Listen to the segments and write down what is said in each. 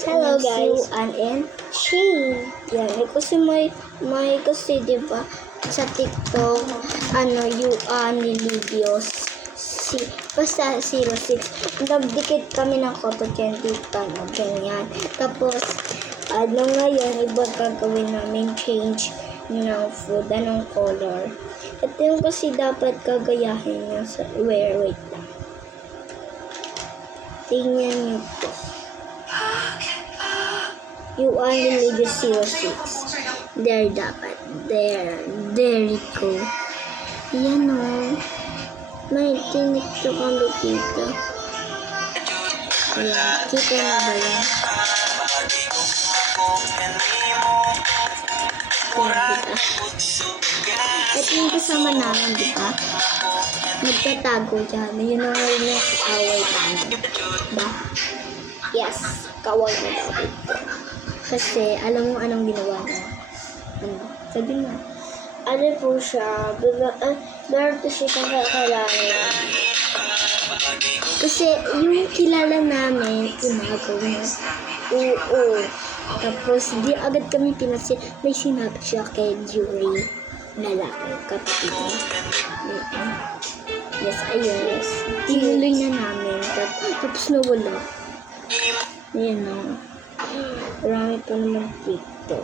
Hello guys. Yuan and Shane. Yan, kasi diba sa TikTok, Yuan Nilibios. Basta 06. Nagdikit kami ng photogenic ganyan. Tapos, ngayon, iba gagawin namin change ng food, anong color. Ito yung kasi dapat kagayahin niya sa, wait lang. Tingnan niyo to. Yuan Nilibios 06. There dapat. There you go. Yan o. May tinik to kami dito. Ayan, kita na ba yan? Ayan, kita. Ito yung kasama namin, di ba? Nagtatago dyan. Yun ang yung kaaway namin. Diba? Yes, kaaway na daw dito. Kasi, alam mo anong ginawa niya? Sabi nga. Ano po siya? Meron po siya kailangan. Kasi, yung kilala namin, umagaw na. Oo. Tapos, di agad kami pinasya. May sinabi siya kay Jury. Lalaki, kapatid niya. Yes, ayun. Yes. Tinuloy na namin. Tapos nawala. Ayan o. Marami pa naman dito.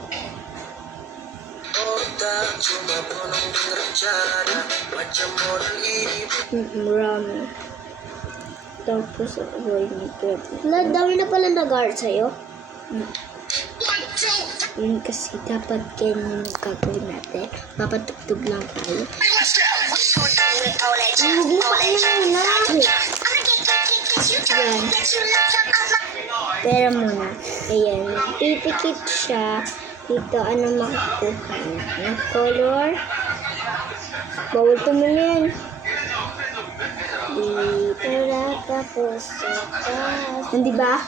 Marami. Tapos, dami na pala nag-art sa'yo. Yun kasi dapat ganyan yung gagawin natin. Papatugtog lang tayo. Yan. Pero muna. Ayan. Pipikit siya. Dito, ano makukuha niya? Na color. Bawal tumulin. Dito na tapos sa taas. Hindi ba?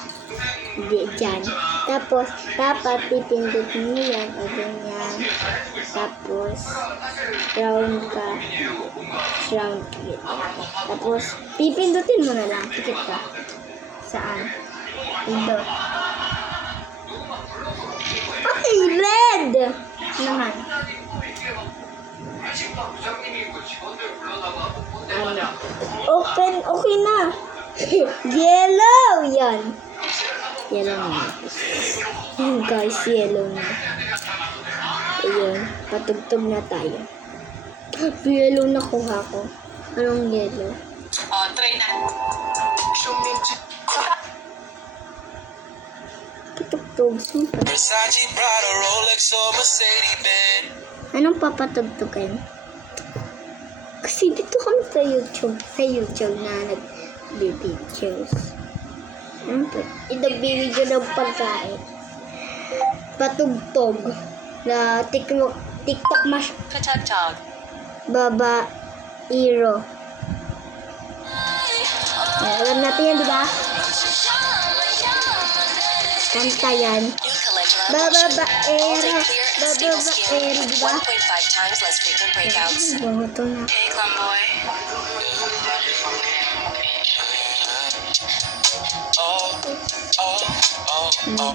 Hindi, dyan. Tapos, dapat pipindot mo yan o ganyan. Tapos, round ka. Round ka. Tapos, pipindutin mo na lang. Pikit ka. Saan? Pindot. Okay, red! Naman. Open, okay na. Yellow! Yan. Yellow na. Yan guys, yellow na. Ayan, patugtog na tayo. Yellow na kuha ko. Anong yellow? Try na. Patugtog. Anong papatugtogin? Kasi dito kami sa YouTube na nag-videos. Idabibidyo ng pagkain. Patugtog. Na TikTok mas Kachatag. Baba Iro. Alam natin yan, di ba? Kanta yan. Baba Iro. Baba Iro, di ba? 1.5 times less frequent breakouts. Bumoto na. Hey, Clamboy.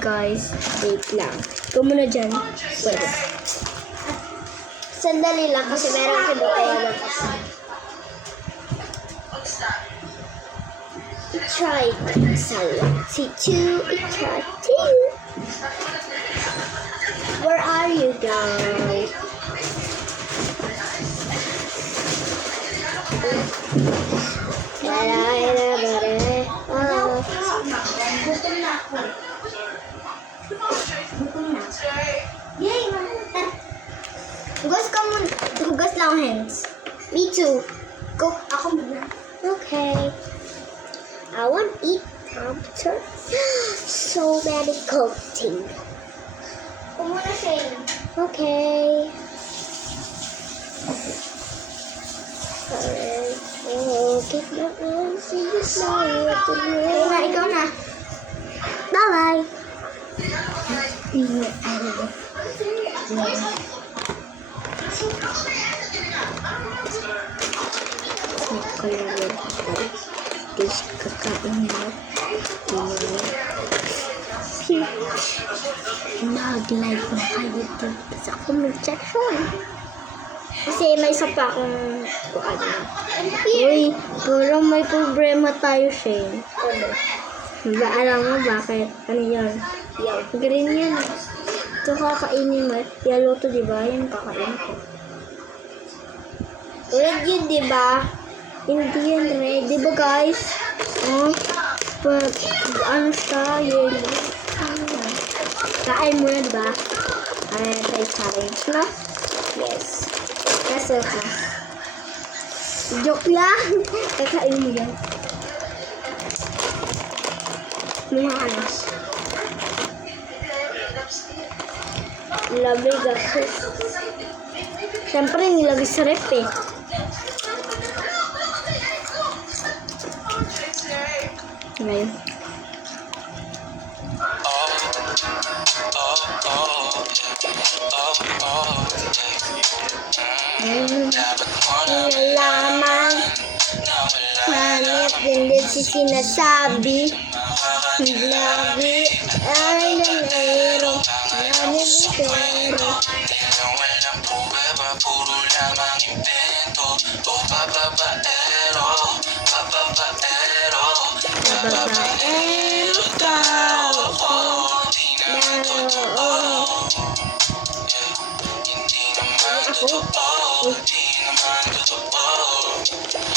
Guys, wait lang. Ikaw muna dyan. Pwede. Sandali lang kasi meron kinukuha na kasi. I-try. Si two. I-try two. Where are you guys? Hugas lang hands. Me too. Go. Ako muna. Okay. I want to eat after. So many coating. Kumuna siya. Okay. Alright. Oh, get my arms in the snow. Ikaw na. Bye-bye. Guys, kakain na. mag-like na kayo dito sa comment section. Kasi may isa pa akong ano. Uy, parang may problema tayo, Shane. Ano? Ba, alam mo bakit? Ano yun? Green yan. Ito kakainin mo. Yellow to, diba? Yan kakainin ko. Red yun, diba? Hindi yan red. Diba, guys? Pag ano siya, yellow. Kain mo na, diba? Tayo challenge, no? Yes. Kaso ka. Joke lang. Kakain mo yan. Mga ano. Nilagay gaso. Siyempre, nilagay sa rep eh. Ngayon. Nalaman. Manit din si sinasabi. Lagi ay nanero. Manit pero. Puro lamang invento. Babaero Babaero Di naman totoo. Hindi naman totoo. Di naman totoo.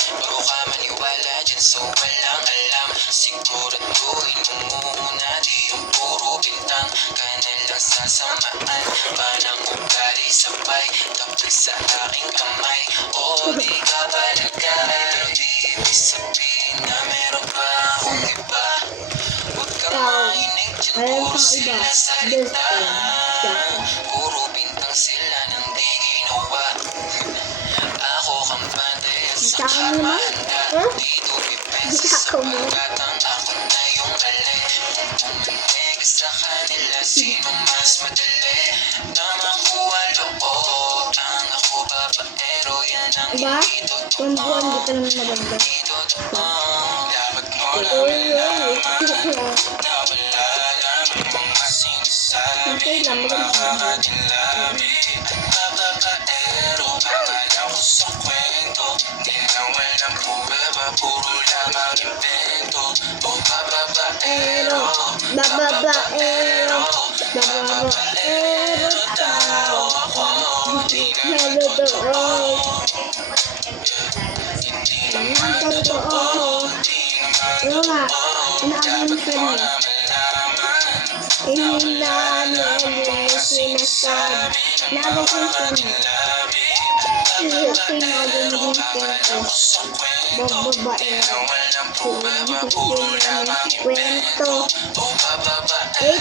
Bago ka maniwala dyan so walang alam. Siguraduhin mo muna di yung puro bintang. Ka na lang sasamaan. Parang ugali sabay. Tapos sa aking kamay. O di ka palagay. Pero di ibig sabihin na meron pa akong iba. Huwag kang mainig dyan. Puro sila salita. Puro bintang sila nang di ginawa. Ako kang bantay sa kamanda. Dito ipensa sa pagkatang ako na yung alay. Kung pumanig sa kanila, sino mas madali na makuha loob? Ang ako babaero, yan ang Diba? hindi Yung totoo. buwan dito naman maganda. Hindi totoo. Dapat mo nalaman na wala lamang mga sinasabi. Okay lang, maganda. Mga dilabi at babaero. Akala ko sa kwento, di na walang pruweba. Puro lamang invento. O babaero. Babaero Tao ako, di na totoo. hindi naman totoo. Di naman Ano nga? Inaabang mo dapat sa mo niya. na malaman. Inaabang yung sinasabi. Inaabang ko sa niya. Inaabang yung kwento. Babaero. Puro lamang invento. Kwento. O babaero.